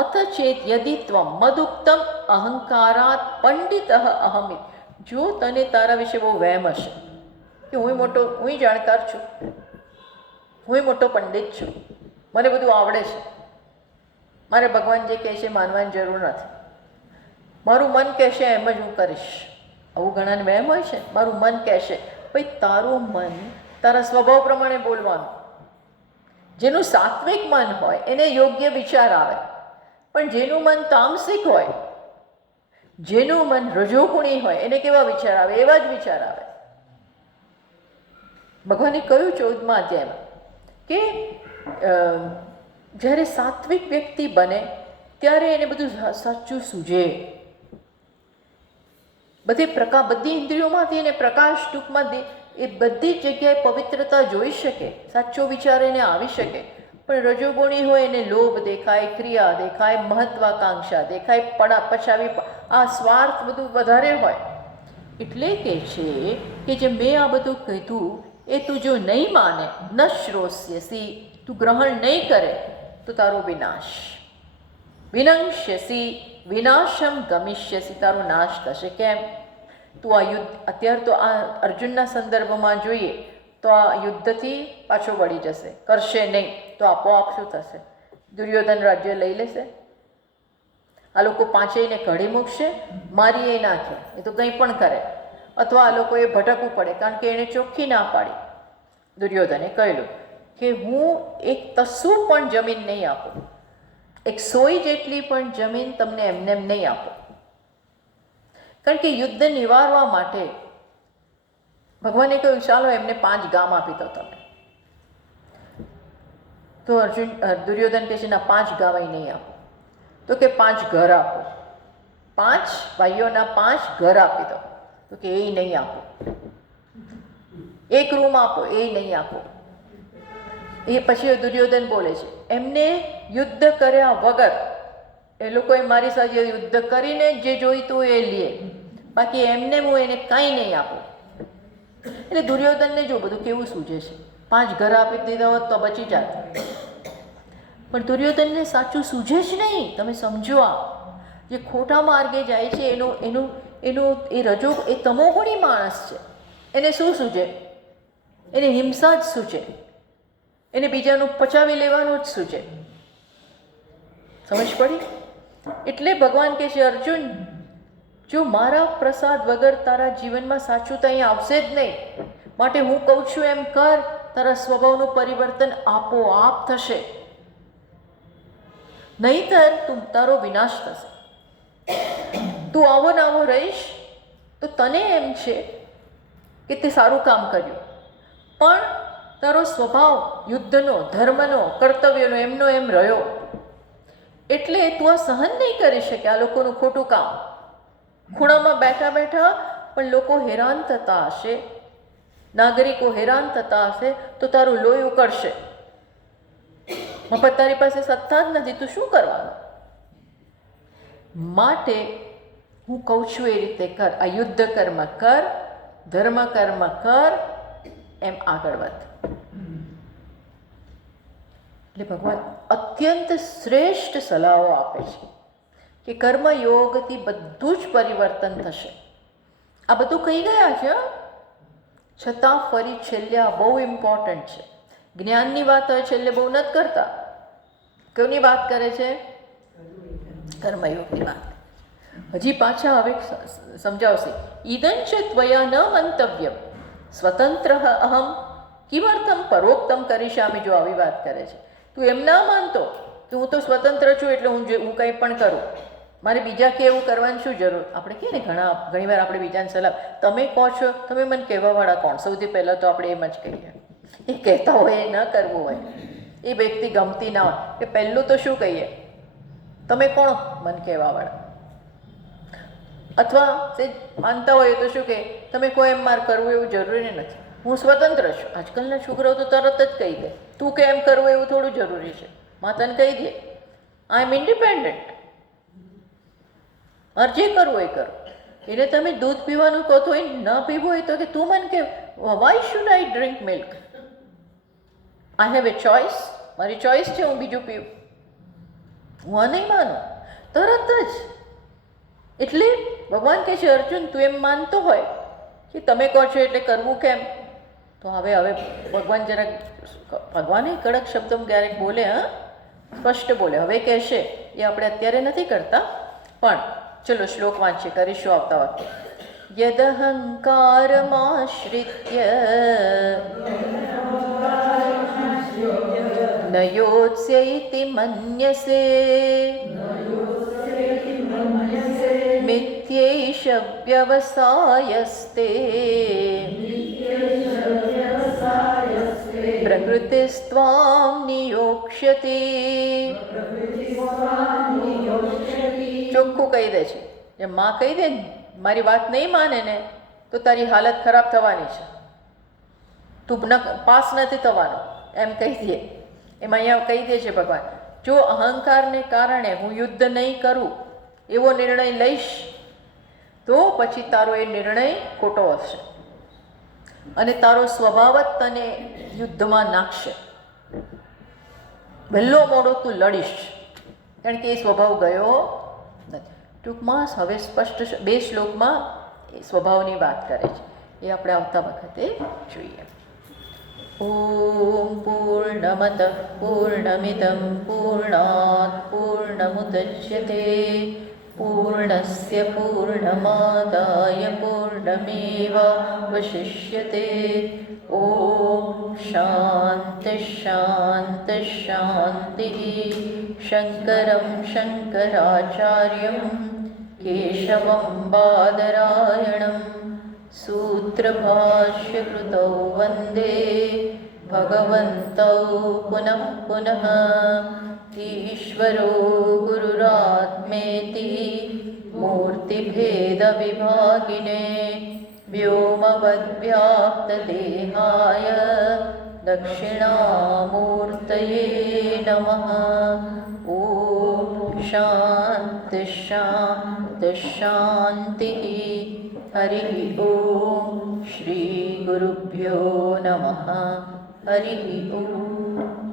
અથ ચેત યદિ ત્વમ મદુક્તમ અહંકારાત પંડિત અહમિત, જો તને તારા વિશે બહુ વહેમ હશે કે હું જાણકાર છું, હું મોટો પંડિત છું, મને બધું આવડે છે, મારે ભગવાન જે કહે છે માનવાની જરૂર નથી, મારું મન કહેશે એમ જ હું કરીશ. આવું ઘણાને વહેમ હોય છે, મારું મન કહેશે. ભાઈ તારું મન તારા સ્વભાવ પ્રમાણે બોલવાનું. જેનું સાત્વિક મન હોય એને યોગ્ય વિચાર આવે, પણ જેનું મન તામસિક હોય, જેનું મન રજોગુણી હોય એને કેવા વિચાર આવે? એવા જ વિચાર આવે. ભગવાને કહ્યું 14મા અધ્યાયમાં કે જ્યારે સાત્વિક વ્યક્તિ બને ત્યારે એને બધું સાચું સૂઝે, બધી ઇન્દ્રિયોમાંથી એને પ્રકાશ ટૂંકમાં એ બધી જ જગ્યાએ પવિત્રતા જોઈ શકે, સાચો વિચાર એને આવી શકે. પણ રજોગુણી હોય એને લોભ દેખાય, ક્રિયા દેખાય, મહત્વાકાંક્ષા દેખાય, પછાવી આ સ્વાર્થ બધું વધારે હોય. એટલે કે છે કે જે મેં આ બધું કીધું એ તું જો નહીં માને, ન શ્રોષ્યસી, તું ગ્રહણ નહીં કરે તો તારો વિનાશ. વિનંશ્યસી વિનાશમ ગમિષ્યસી, તારો નાશ થશે. કેમ? તું આ યુદ્ધ, અત્યારે તો આ અર્જુનના સંદર્ભમાં જોઈએ તો આ યુદ્ધથી પાછો વળી જશે, કરશે નહીં તો આપોઆપ શું થશે? દુર્યોધન રાજ્ય લઈ લેશે, આ લોકો પાંચેયને ઘડી મૂકશે, મારી એ નાખે, એ તો કંઈ પણ કરે. અથવા આ લોકોએ ભટકવું પડે, કારણ કે એણે ચોખ્ખી ના પાડી. દુર્યોધને કહેલું કે હું એક તસુ પણ જમીન નહીં આપું, એક સોય જેટલી પણ જમીન તમને એમને એમ નહીં આપો. કારણ કે યુદ્ધ નિવારવા માટે ભગવાને કહ્યું ચાલો એમને 5 ગામ આપી દો તમે. તો દુર્યોધન કહે છે ના, 5 ગામ નહીં આપો. તો કે 5 ઘર આપો, 5 ભાઈઓના 5 ઘર આપી દો. તો કે એ નહીં આપો. 1 રૂમ આપો, એ નહીં આપો. એ પછી દુર્યોધન બોલે છે એમને યુદ્ધ કર્યા વગર, એ લોકોએ મારી સાથે યુદ્ધ કરીને જે જોઈતું એ લે, બાકી એમને હું એને કાંઈ નહીં આપું. એટલે દુર્યોધનને જો બધું કેવું સૂજે છે, 5 ઘર આપી દીધા હોત તો બચી જાત. પણ દુર્યોધનને સાચું સૂજે જ નહીં. તમે સમજો, આ જે ખોટા માર્ગે જાય છે એ તમોગુણી માણસ છે. એને શું સૂજે? એને હિંસા જ સૂજે, એને બીજાનું પચાવી લેવાનું જ સૂજે. સમજ પડી? એટલે ભગવાન કહે છે અર્જુન, જો મારા પ્રસાદ વગર તારા જીવનમાં સાચું તો અહીં આવશે જ નહીં. માટે હું કહું છું એમ કર, તારા સ્વભાવનું પરિવર્તન આપોઆપ થશે, નહીંતર તારો વિનાશ થશે. તું આવો ને આવો રહીશ તો તને એમ છે કે તે સારું કામ કર્યું, પણ તારો સ્વભાવ યુદ્ધનો, ધર્મનો, કર્તવ્યનો એમનો એમ રહ્યો. એટલે તું આ સહન નહીં કરી શકે આ લોકોનું ખોટું કામ. ખૂણામાં બેઠા બેઠા પણ લોકો હેરાન થતા હશે, નાગરિકો હેરાન થતા હશે તો તારું લોહી ઉકળશે. મફત તારી પાસે સત્તા જ નથી, તું શું કરવાનું? માટે હું કહું છું એ રીતે કર. આ યુદ્ધ કર્મ કર, ધર્મ કર્મ કર, એમ આગળ વધ. એટલે ભગવાન અત્યંત શ્રેષ્ઠ સલાહો આપે છે કે કર્મયોગથી બધું જ પરિવર્તન થશે. આ બધું કહી ગયા છે, છતાં ફરી છેલ્લે આ બહુ ઇમ્પોર્ટન્ટ છે. જ્ઞાનની વાત હોય છેલ્લે બહુ નથી કરતા. કોની વાત કરે છે? કર્મયોગની વાત. હજી પાછા હવે સમજાવશે. ઈદંચ ત્વયા ન મંતવ્યમ સ્વતંત્ર અહમ કિમર્થમ પરોક્તમ કરીશામી. જો આવી વાત કરે છે, તું એમ ના માનતો કે હું તો સ્વતંત્ર છું એટલે હું કંઈ પણ કરું, મારે બીજા કે એવું કરવાની શું જરૂર? આપણે કહીએ ને ઘણીવાર આપણે બીજાને સલાહ, તમે કહો છો, તમે મને કહેવાવાળા કોણ? સૌથી પહેલાં તો આપણે એમ જ કહીએ. એ કહેતા હોય એ ન કરવું હોય, એ વ્યક્તિ ગમતી ના હોય કે પહેલું તો શું કહીએ, તમે કોણ મને કહેવાવાળા? અથવા તે માનતા હોય તો શું કહે, તમે કોઈ એમ મારે કરવું એવું જરૂરી નથી. હું સ્વતંત્ર છું. આજકાલના છોકરાઓ તો તરત જ કહી દે, તું કેમ કરવું એવું થોડું જરૂરી છે. માતાને કહી દે, આઈ એમ ઇન્ડિપેન્ડન્ટ, મારે જે કરવું એ કરો. એટલે તમે દૂધ પીવાનું કહો તો ન પીવું હોય તો કે તું મને કે why should I drink milk, I have a choice, મારી ચોઇસ છે, હું બીજું પીવું. હું આ નહીં માનું તરત જ. એટલે ભગવાન કહે છે અર્જુન, તું એમ માનતો હોય કે તમે કહો છો એટલે કરવું કેમ, તો હવે ભગવાન જરાક, ભગવાને કડક શબ્દોમાં ક્યારેક બોલે, હા સ્પષ્ટ બોલે. હવે કહેશે એ આપણે અત્યારે નથી કરતા, પણ ચલો શ્લોક વાંચીએ, કરીશું આવતા વખતે. યદહંકારમાશ્રિત્ય ન યોત્સ્ય ઇતિ મન્યસે મિથ્યૈષ વ્યવસાયસ્તે પ્રકૃતિસ્ત્વાં નિયોક્ષ્યતિ. ચોખ્ખું કહી દે છે, એમ માં કહી દે મારી વાત નહીં માને ને તો તારી હાલત ખરાબ થવાની છે, તું પાસ નથી થવાનો, એમ કહી દે. એમાં અહીંયા કહી દે છે ભગવાન, જો અહંકારને કારણે હું યુદ્ધ નહીં કરું એવો નિર્ણય લઈશ તો પછી તારો એ નિર્ણય ખોટો હશે અને તારો સ્વભાવ જ તને યુદ્ધમાં નાખશે. વહેલો મોડો તું લડીશ, કારણ કે એ સ્વભાવ ગયો નથી. ટૂંકમાં હવે સ્પષ્ટ 2 શ્લોકમાં એ સ્વભાવની વાત કરે છે, એ આપણે આવતા વખતે જોઈએ. ઓમ પૂર્ણમદ પૂર્ણમિદં પૂર્ણાત પૂર્ણમુદચ્યતે પૂર્ણસ્ય પૂર્ણમાદાય પૂર્ણમેવાવશિષ્યતે. ઓમ શાંતિ શાંતિ શાંતિ. શંકરં શંકરાચાર્યં કેશવં બાદરાયણં સૂત્રભાષ્યકૃતૌ વંદે ભગવन्तૌ પુનઃ પુનઃ. ઈશ્વરો ગુરુરાત્મેતિ મૂર્તિભેદવિભાગિને વ્યોમવદ્વ્યાપ્તદેહાય દક્ષિણામૂર્તયે નમઃ. ઓમ શાંતિ શાંતિ શાંતિ. હરિ ઓમ શ્રી ગુરુભ્યો નમઃ. હરિ ઓમ.